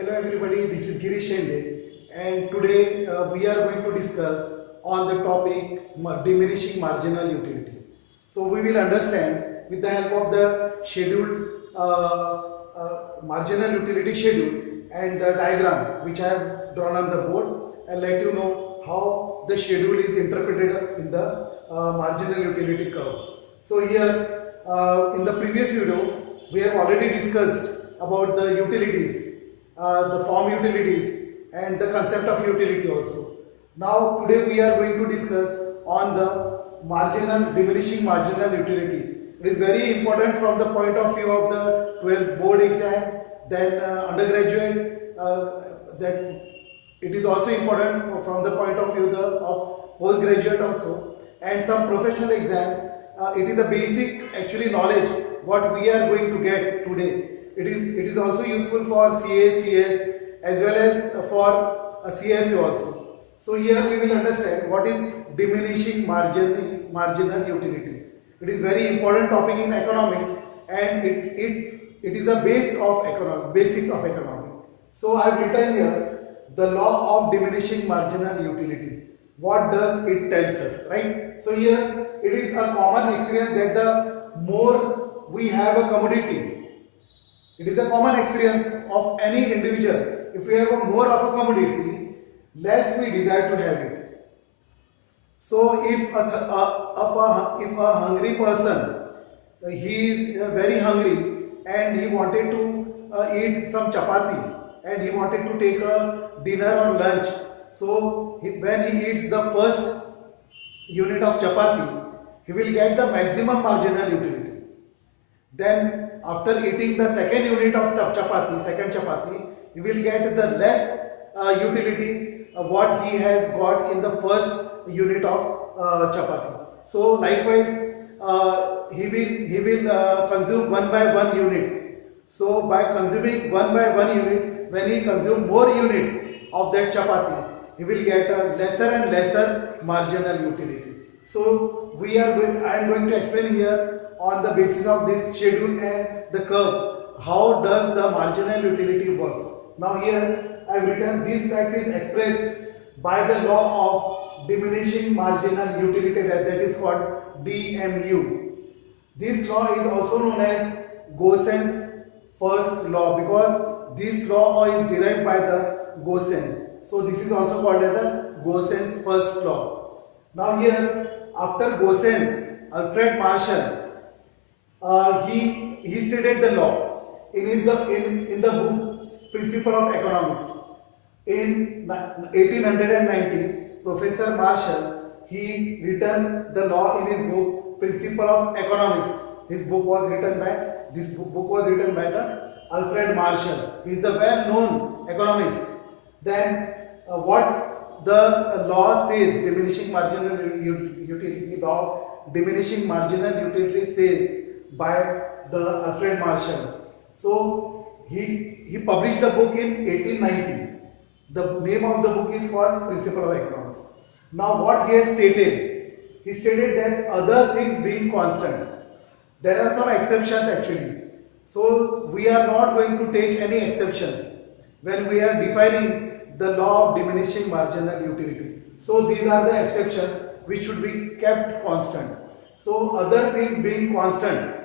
Hello everybody, this is Girish Shende and today we are going to discuss on the topic diminishing marginal utility. So we will understand with the help of the scheduled marginal utility schedule and the diagram which I have drawn on the board and let you know how the schedule is interpreted in the marginal utility curve. So here in the previous video we have already discussed about the utilities, the form utilities and the concept of utility also. Now today we are going to discuss on the diminishing marginal utility. It is very important from the point of view of the 12th board exam, then undergraduate, then it is also important from the point of view of postgraduate also, and some professional exams. It is a basic actually knowledge what we are going to get today. It is also useful for CA, CS as well as for CFA also. So here we will understand what is diminishing marginal utility. It is very important topic in economics and it is a basis of economics. So I have written here the law of diminishing marginal utility. What does it tells us, right? So here it is a common experience that the more we have a commodity, it is a common experience of any individual. If we have more of a commodity, less we desire to have it. So if a hungry person, he is very hungry and he wanted to eat some chapati and he wanted to take a dinner or lunch. So when he eats the first unit of chapati, he will get the maximum marginal utility. Then after eating the second unit of second chapati, he will get the less utility of what he has got in the first unit of chapati. So likewise, he will consume one by one unit. So by consuming one by one unit, when he consumes more units of that chapati, he will get a lesser and lesser marginal utility. So I am going to explain here on the basis of this schedule and the curve, how does the marginal utility works. Now here I have written this fact is expressed by the law of diminishing marginal utility, that is called DMU. This law is also known as Gaussian's first law because this law is derived by the Gaussian. So this is also called as a Gaussian's first law. Now here after Gaussian's, Alfred Marshall, he stated the law in the book Principle of Economics. In 1890, Professor Marshall, he written the law in his book Principle of Economics. This book was written by the Alfred Marshall. He is a well-known economist. Then what the law says, diminishing marginal utility, law of diminishing marginal utility says by the Alfred Marshall. So he published the book in 1890. The name of the book is called Principle of Economics. Now what he has stated, he stated that other things being constant, there are some exceptions actually. So we are not going to take any exceptions when we are defining the law of diminishing marginal utility. So these are the exceptions which should be kept constant. So other things being constant,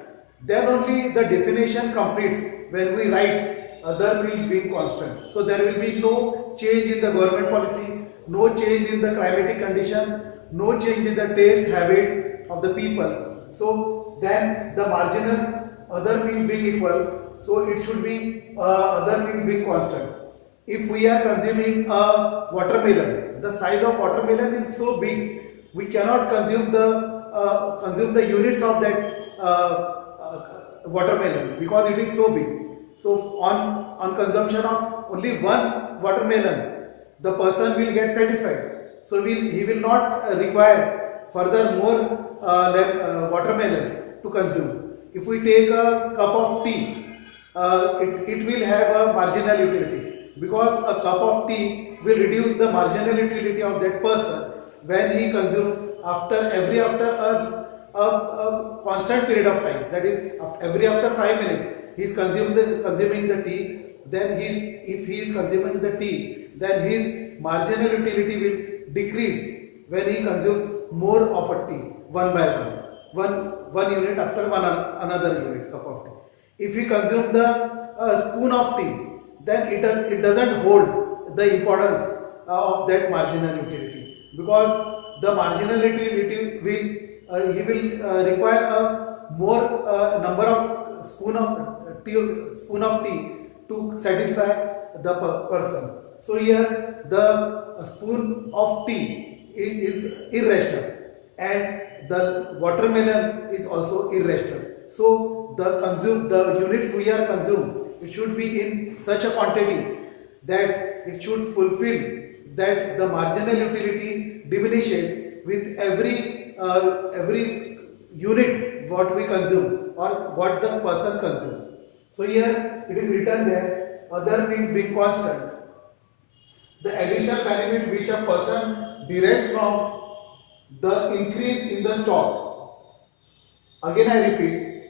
then only the definition completes when we write other things being constant. So there will be no change in the government policy, no change in the climatic condition, no change in the taste habit of the people. So then the marginal other things being equal, so it should be other things being constant. If we are consuming a watermelon, the size of watermelon is so big, we cannot consume the units of that watermelon because it is so big. So on consumption of only one watermelon, the person will get satisfied. So he will not require further more watermelons to consume. If we take a cup of tea, it will have a marginal utility because a cup of tea will reduce the marginal utility of that person when he consumes after a constant period of time, that is after 5 minutes he is consuming the tea then if he is consuming the tea, then his marginal utility will decrease when he consumes more of a tea one by one unit after another unit cup of tea. If he consumes the spoon of tea, then it doesn't hold the importance of that marginal utility, because the marginal utility will he will require a more number of spoon of tea to satisfy the person. So here the spoon of tea is irrational, and the watermelon is also irrational. So the units we are consumed, it should be in such a quantity that it should fulfill that the marginal utility diminishes with every unit what we consume or what the person consumes. So here it is written there, other things being constant, the additional benefit which a person derives from the increase in the stock. Again I repeat,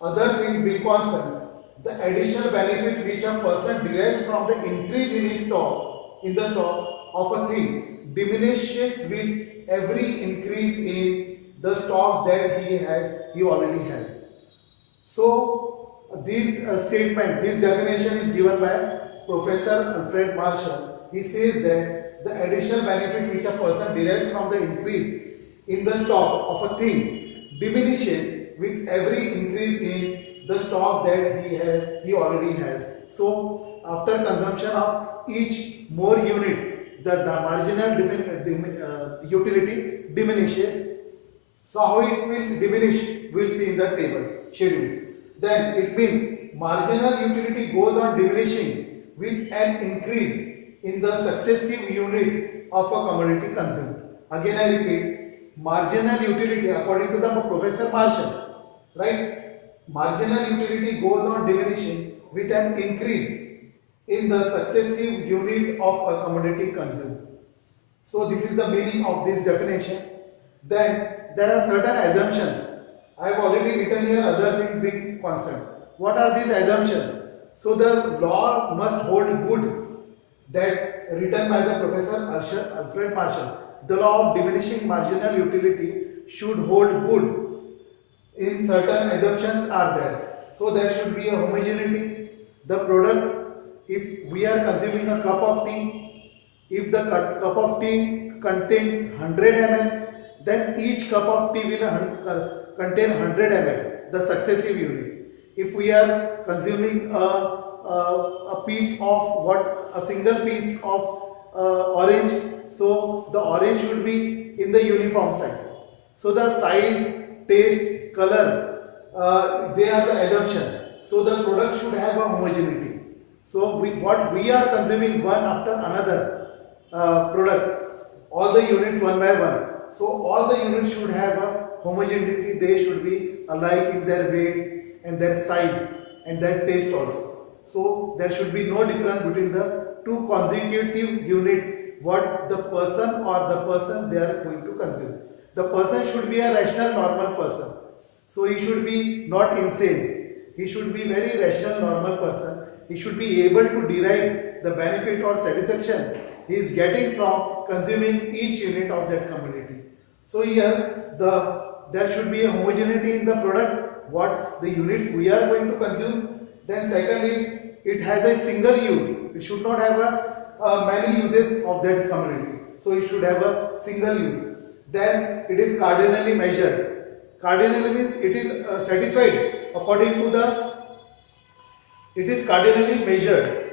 other things being constant, the additional benefit which a person derives from the increase in his stock, in the stock of a thing, diminishes with every increase in the stock that he already has. So this statement, this definition is given by Professor Alfred Marshall. He says that the additional benefit which a person derives from the increase in the stock of a thing diminishes with every increase in the stock that he already has. So after consumption of each more unit, the marginal utility diminishes. So how it will diminish, we will see in the table schedule. Then it means marginal utility goes on diminishing with an increase in the successive unit of a commodity consumed. Again I repeat, marginal utility according to the Professor Marshall, right? Marginal utility goes on diminishing with an increase in the successive unit of a commodity consumed. So this is the meaning of this definition. Then there are certain assumptions. I have already written here other things being constant. What are these assumptions? So the law must hold good, that written by the Professor Alfred Marshall. The law of diminishing marginal utility should hold good. In certain assumptions are there. So there should be a homogeneity. The product, if we are consuming a cup of tea, if the cup of tea contains 100 ml, then each cup of tea will contain 100 ml, the successive unit. If we are consuming a piece of a single piece of orange, so the orange should be in the uniform size. So the size, taste, color, they are the assumption. So the product should have a homogeneity. So what we are consuming one after another product, all the units one by one. So all the units should have a homogeneity. They should be alike in their weight and their size and their taste also. So there should be no difference between the two consecutive units what the person or the persons they are going to consume. The person should be a rational normal person. So he should be not insane. He should be very rational normal person. He should be able to derive the benefit or satisfaction he is getting from consuming each unit of that commodity. So here there should be a homogeneity in the product, what the units we are going to consume. Then secondly, it has a single use. It should not have many uses of that commodity. So it should have a single use. Then it is cardinally measured. Cardinally means it is satisfied according to the, it is cardinally measured.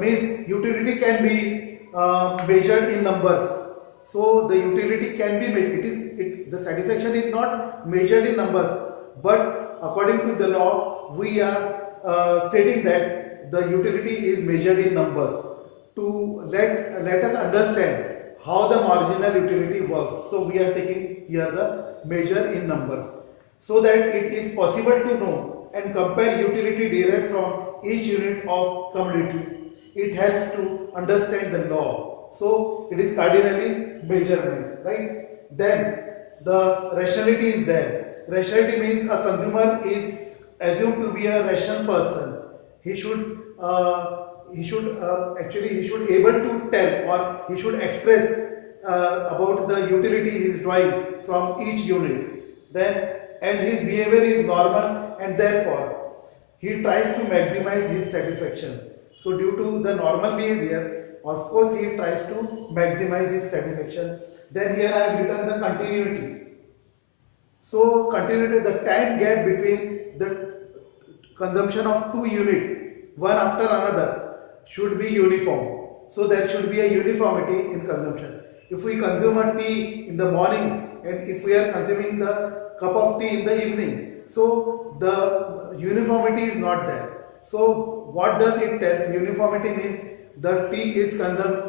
Means utility can be measured in numbers. So the utility can be measured. The satisfaction is not measured in numbers, but according to the law, we are stating that the utility is measured in numbers. To let us understand how the marginal utility works. So we are taking here the measure in numbers, so that it is possible to know and compare utility derived from each unit of commodity. It helps to understand the law. So it is cardinally measurement, right? Then the rationality is there. Rationality means a consumer is assumed to be a rational person. he should able to tell, or he should express about the utility he is drawing from each unit. Then, and his behavior is normal, and therefore he tries to maximize his satisfaction. So due to the normal behavior, of course he tries to maximize his satisfaction. Then here I have written the continuity. So continuity, the time gap between the consumption of two units, one after another, should be uniform. So there should be a uniformity in consumption. If we consume a tea in the morning and if we are consuming the cup of tea in the evening, so the uniformity is not there. So what does it tell? Uniformity means the tea is consumed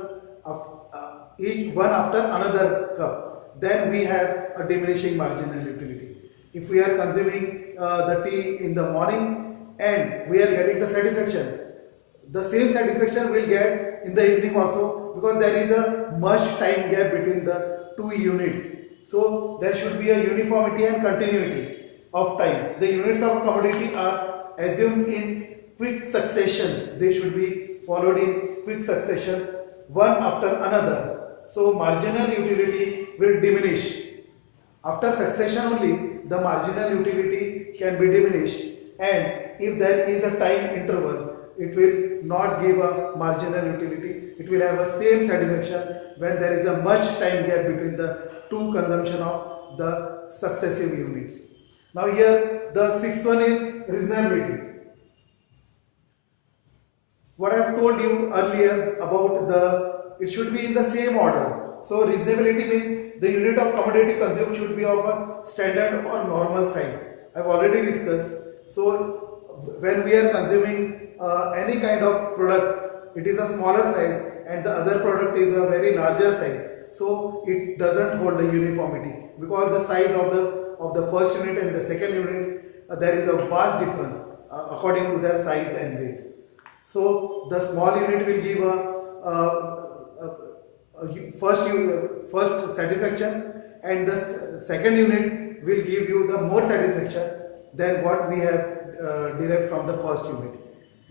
each one after another cup. Then we have a diminishing marginal utility. If we are consuming the tea in the morning and we are getting the satisfaction, the same satisfaction will get in the evening also, because there is a much time gap between the two units. So there should be a uniformity and continuity of time. The units of a commodity are assumed in quick successions. They should be followed in quick successions, one after another. So marginal utility will diminish. After succession only, the marginal utility can be diminished, and if there is a time interval, it will not give a marginal utility. It will have a same satisfaction when there is a much time gap between the two consumption of the successive units. Now here the sixth one is reasonability. What I have told you earlier about it should be in the same order. So reasonability means the unit of commodity consumed should be of a standard or normal size. I have already discussed. So when we are consuming any kind of product, it is a smaller size and the other product is a very larger size. So it doesn't hold the uniformity, because the size of the first unit and the second unit, there is a vast difference according to their size and weight. So the small unit will give first satisfaction, and the second unit will give you the more satisfaction than what we have derived from the first unit.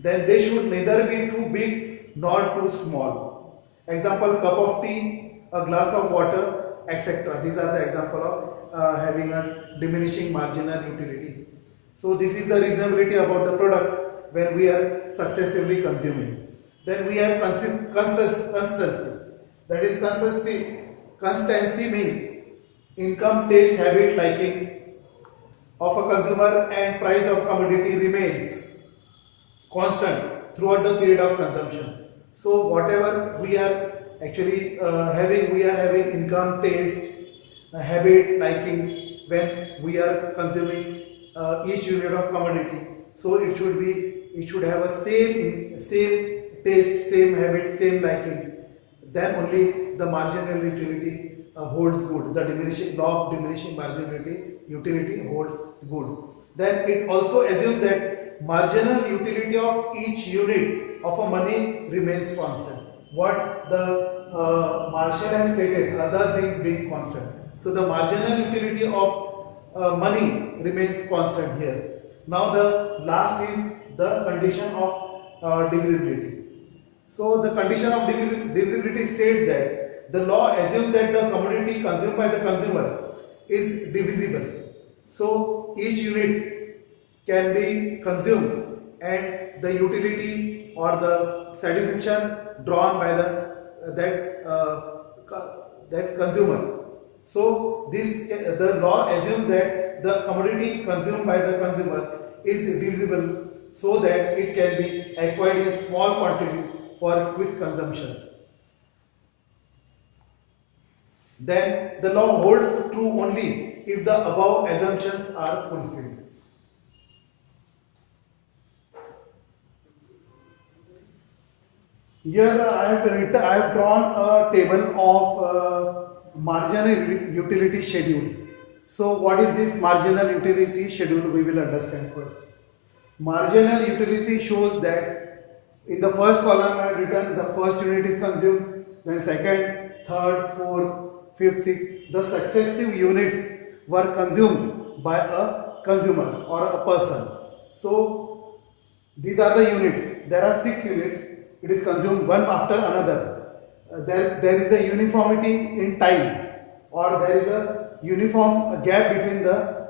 Then they should neither be too big nor too small. Example, cup of tea, a glass of water, etc. These are the example of having a diminishing marginal utility. So this is the reasonability about the products when we are successively consuming. Then we have consistency. That is constancy means income, taste, habit, likings of a consumer and price of commodity remains constant throughout the period of consumption. So whatever we are actually having, we are having income, taste, habit, likings when we are consuming each unit of commodity. So it should have a same taste, same habit, same liking. Then only the marginal utility holds good. The law of diminishing marginal utility holds good. Then it also assumes that marginal utility of each unit of a money remains constant. What the Marshall has stated, other things being constant. So the marginal utility of money remains constant here. Now the last is the condition of divisibility. So the condition of divisibility states that the law assumes that the commodity consumed by the consumer is divisible. So each unit can be consumed and the utility or the satisfaction drawn by that consumer. So the law assumes that the commodity consumed by the consumer is divisible, so that it can be acquired in small quantities for quick consumptions. Then the law holds true only if the above assumptions are fulfilled. Here I have drawn a table of marginal utility schedule. So what is this marginal utility schedule? We will understand first. Marginal utility shows that in the first column I have written the first unit is consumed, then second, third, fourth, fifth, sixth. The successive units were consumed by a consumer or a person. So These are the units. There are 6 units. It is consumed one after another. There is a uniformity in time, or there is a uniform gap between the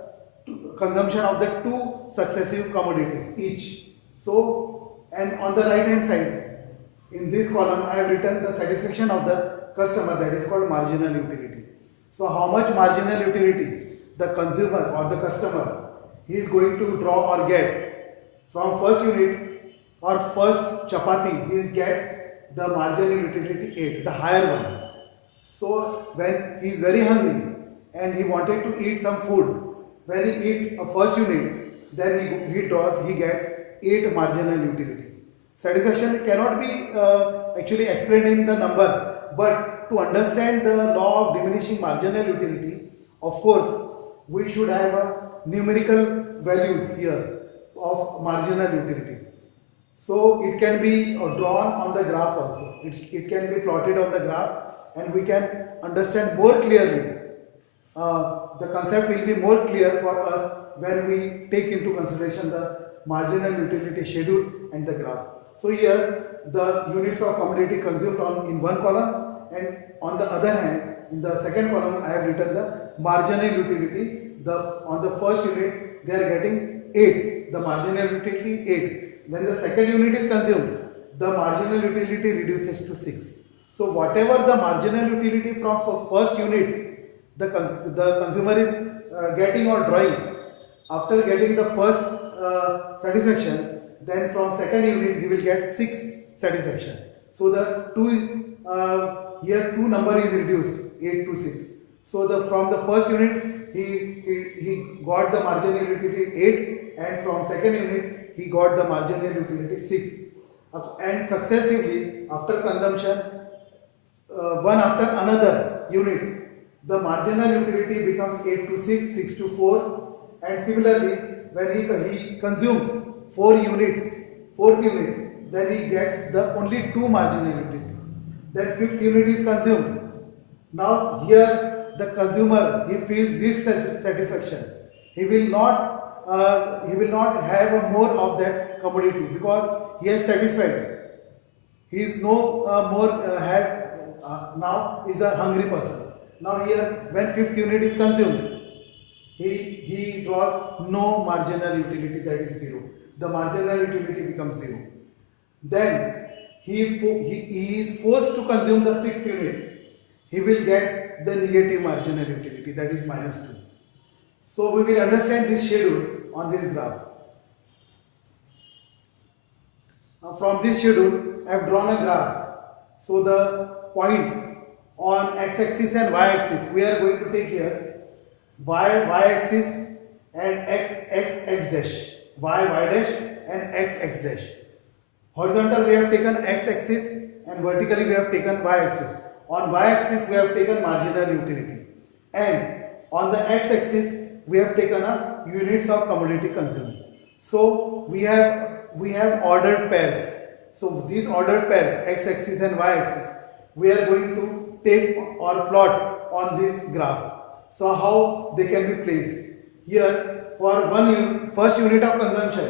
consumption of the two successive commodities each. So, and on the right hand side, in this column, I have written the satisfaction of the customer, that is called marginal utility. So, how much marginal utility the consumer or the customer he is going to draw or get from first unit or first chapati, he gets the marginal utility 8, the higher one. So when he is very hungry and he wanted to eat some food, when he eat a first unit, then he gets 8 marginal utility. Satisfaction cannot be actually explained in the number, but to understand the law of diminishing marginal utility, of course, we should have a numerical values here of marginal utility. So it can be drawn on the graph also. It can be plotted on the graph, and we can understand more clearly. The concept will be more clear for us when we take into consideration the marginal utility schedule and the graph. So here the units of commodity consumed in one column, and on the other hand, in the second column I have written the marginal utility. On the first unit they are getting 8, the marginal utility 8. Then the second unit is consumed, the marginal utility reduces to 6. So whatever the marginal utility from first unit the consumer is getting or drawing, after getting the first satisfaction, then from second unit he will get 6 satisfaction. So the here 2 number is reduced, 8 to 6. So from the first unit he got the marginal utility 8, and from second unit he got the marginal utility 6. And successively after consumption, one after another unit, the marginal utility becomes 8 to 6, 6 to 4, and similarly when he consumes 4 units, fourth unit, then he gets the only 2 marginal utility. Then fifth unit is consumed. Now here the consumer, he feels this satisfaction. He will not have a more of that commodity because he is satisfied. He is no more now is a hungry person. Now here when fifth unit is consumed, he draws no marginal utility, that is 0. The marginal utility becomes 0. Then he is forced to consume the sixth unit. He will get the negative marginal utility, that is -2. So we will understand this schedule on this graph. Now from this schedule I have drawn a graph. So the points on x-axis and y-axis we are going to take here y-axis and x dash, y dash and x dash. Horizontal we have taken x-axis and vertically we have taken y-axis. On y-axis we have taken marginal utility, and on the x-axis we have taken units of commodity consumed. So we have ordered pairs. So these ordered pairs, x-axis and y-axis, we are going to take or plot on this graph. So how they can be placed? Here for first unit of consumption,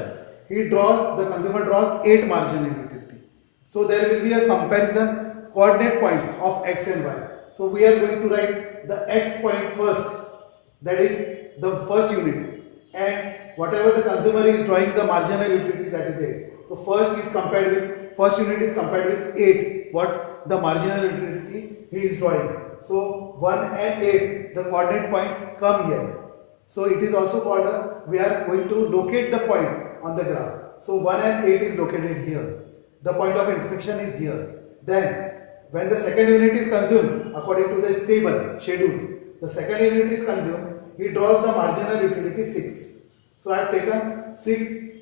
the consumer draws 8 marginal utility. So there will be a comparison coordinate points of x and y. So we are going to write the x point first, that is the first unit, and whatever the consumer is drawing the marginal utility, that is 8. So first unit is compared with 8, what the marginal utility he is drawing. So 1 and 8, the coordinate points come here. So it is also called we are going to locate the point on the graph. So 1 and 8 is located here. The point of intersection is here. Then when the second unit is consumed, according to the schedule, the second unit is consumed, he draws the marginal utility 6. So I have taken 6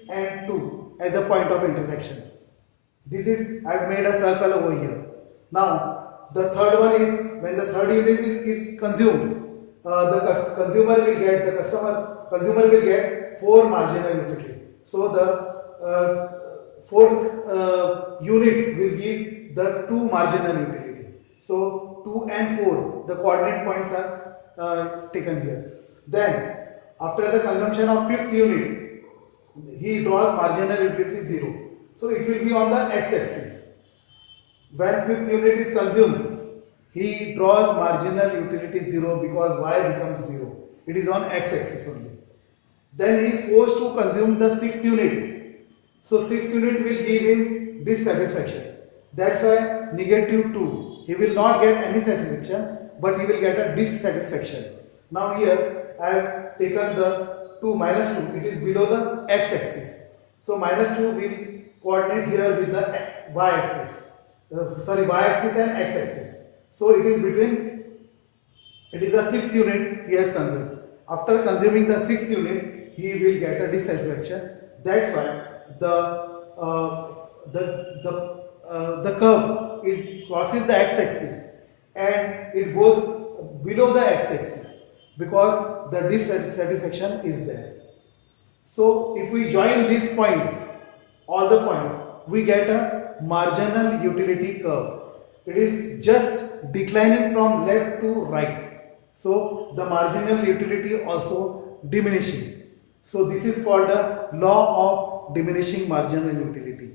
and 2 as a point of intersection. I have made a circle over here. Now the third one is when the third unit is consumed, the consumer will get 4 marginal utility. So the fourth unit will give the 2 marginal utility. So 2 and 4, the coordinate points are taken here. Then after the consumption of fifth unit, he draws marginal utility 0. So it will be on the x-axis. When fifth unit is consumed, he draws marginal utility 0 because y becomes 0. It is on x-axis only. Then he is forced to consume the sixth unit. So sixth unit will give him dissatisfaction. That's why negative 2. He will not get any satisfaction, but he will get a dissatisfaction. Now here I have taken the 2 minus 2. It is below the x-axis. So minus 2 will coordinate here with the y-axis. Y-axis and x-axis. So it is between, it is the sixth unit he has consumed. After consuming the sixth unit, he will get a dissatisfaction. That's why the curve, it crosses the x-axis and it goes below the x-axis because the dissatisfaction is there. So if we join these points, all the points, we get a marginal utility curve. It is just declining from left to right. So the marginal utility also diminishing. So this is called the law of diminishing marginal utility.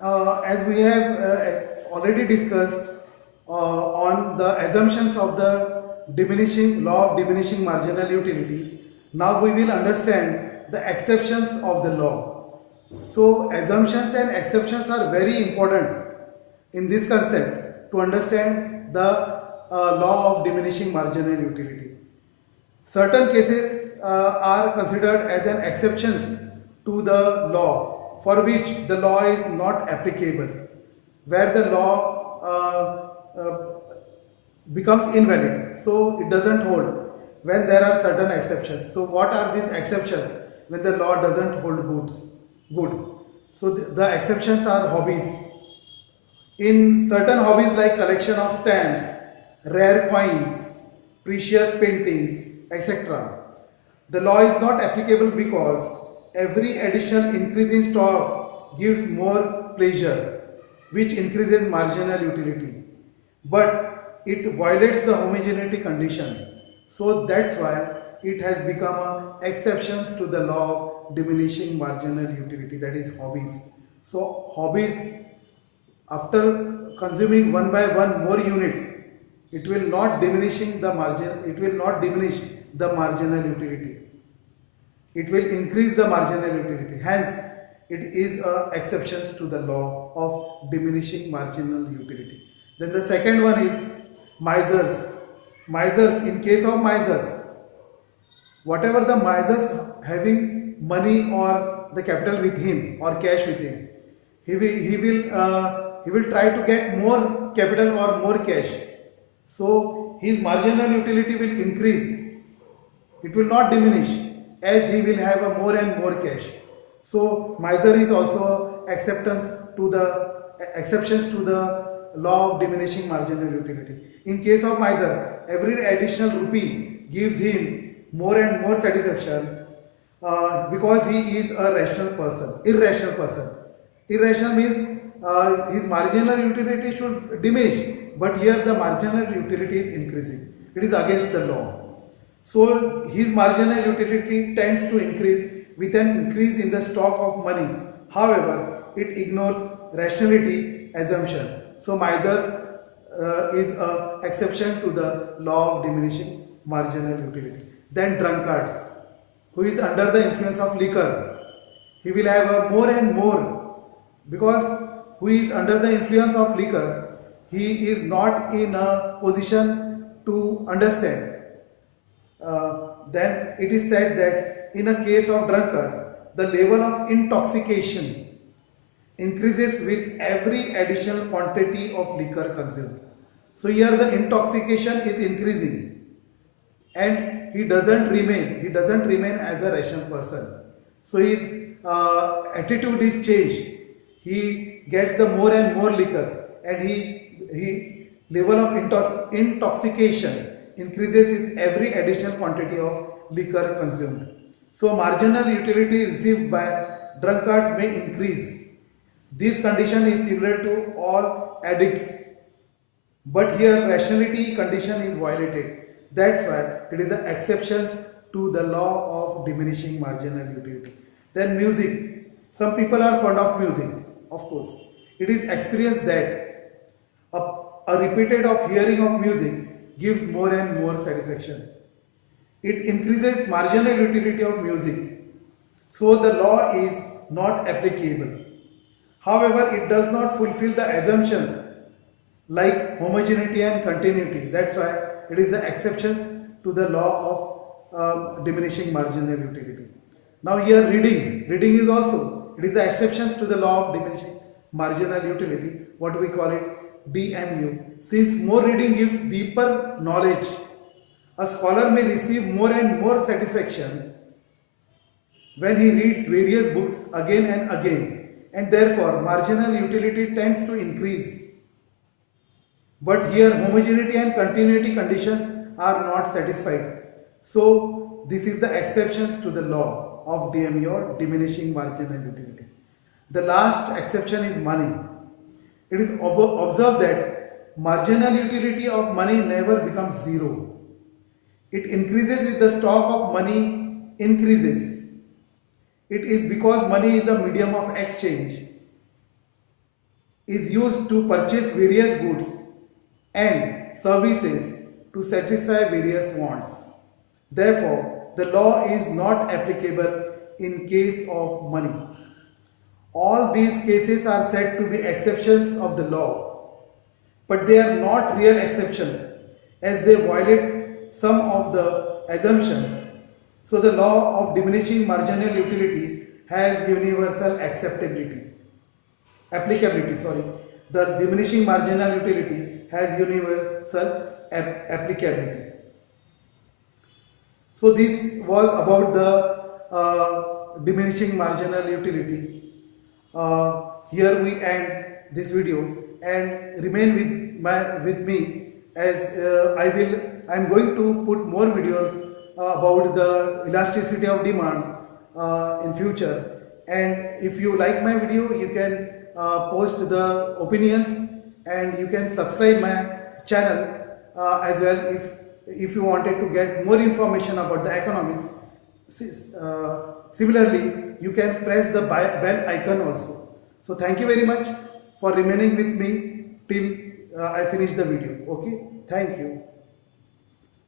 As we have already discussed on the assumptions of the law of diminishing marginal utility, now we will understand the exceptions of the law. So assumptions and exceptions are very important in this concept to understand the law of diminishing marginal utility. Certain cases are considered as an exceptions to the law for which the law is not applicable, where the law becomes invalid, so it doesn't hold when there are certain exceptions. So what are these exceptions when the law doesn't hold good? So the exceptions are hobbies. In certain hobbies like collection of stamps, rare coins, precious paintings, etc., the law is not applicable because every additional increase in stock gives more pleasure, which increases marginal utility, but it violates the homogeneity condition. So that's why it has become exceptions to the law of diminishing marginal utility, that is hobbies. So hobbies, after consuming one by one more unit, it will not diminish the marginal utility. It will increase the marginal utility. Hence, it is exceptions to the law of diminishing marginal utility. Then the second one is misers. Misers, in case of misers, whatever the misers having money or the capital with him or cash with him, he will try to get more capital or more cash. So his marginal utility will increase. It will not diminish as he will have a more and more cash. So miser is also exceptions to the law of diminishing marginal utility. In case of miser, every additional rupee gives him more and more satisfaction because he is a irrational person. Irrational means his marginal utility should diminish, but here the marginal utility is increasing. It is against the law. So his marginal utility tends to increase with an increase in the stock of money. However, it ignores rationality assumption. So misers is an exception to the law of diminishing marginal utility. Then drunkards, who is under the influence of liquor, he will have a more and more, because who is under the influence of liquor, he is not in a position to understand. Then it is said that in a case of drunkard, the level of intoxication increases with every additional quantity of liquor consumed. So here the intoxication is increasing and he doesn't remain as a rational person. So his attitude is changed. He gets the more and more liquor and he level of intoxication increases with every additional quantity of liquor consumed. So marginal utility received by drunkards may increase. This condition is similar to all addicts, but here rationality condition is violated. That's why it is the exceptions to the law of diminishing marginal utility. Then music. Some people are fond of music, of course. It is experienced that a, a repeated of hearing of music gives more and more satisfaction. It increases marginal utility of music. So the law is not applicable. However, it does not fulfill the assumptions like homogeneity and continuity. That's why it is the exceptions to the law of diminishing marginal utility. Now here reading is also, it is the exceptions to the law of diminishing marginal utility, what we call it DMU. Since more reading gives deeper knowledge, a scholar may receive more and more satisfaction when he reads various books again and again, and therefore marginal utility tends to increase. But here homogeneity and continuity conditions are not satisfied. So this is the exceptions to the law of DMU or diminishing marginal utility. The last exception is money. It is observed that marginal utility of money never becomes zero. It increases with the stock of money increases. It is because money is a medium of exchange, is used to purchase various goods and services to satisfy various wants. Therefore, the law is not applicable in case of money. All these cases are said to be exceptions of the law, but they are not real exceptions as they violate some of the assumptions. So the law of diminishing marginal utility has universal applicability. The diminishing marginal utility has universal applicability. So this was about the diminishing marginal utility. Here we end this video, and remain with me as I am going to put more videos about the elasticity of demand in future. And if you like my video, you can post the opinions, and you can subscribe my channel as well if you wanted to get more information about the economics. Similarly, you can press the bell icon also. So thank you very much for remaining with me till I finish the video. Okay, thank you.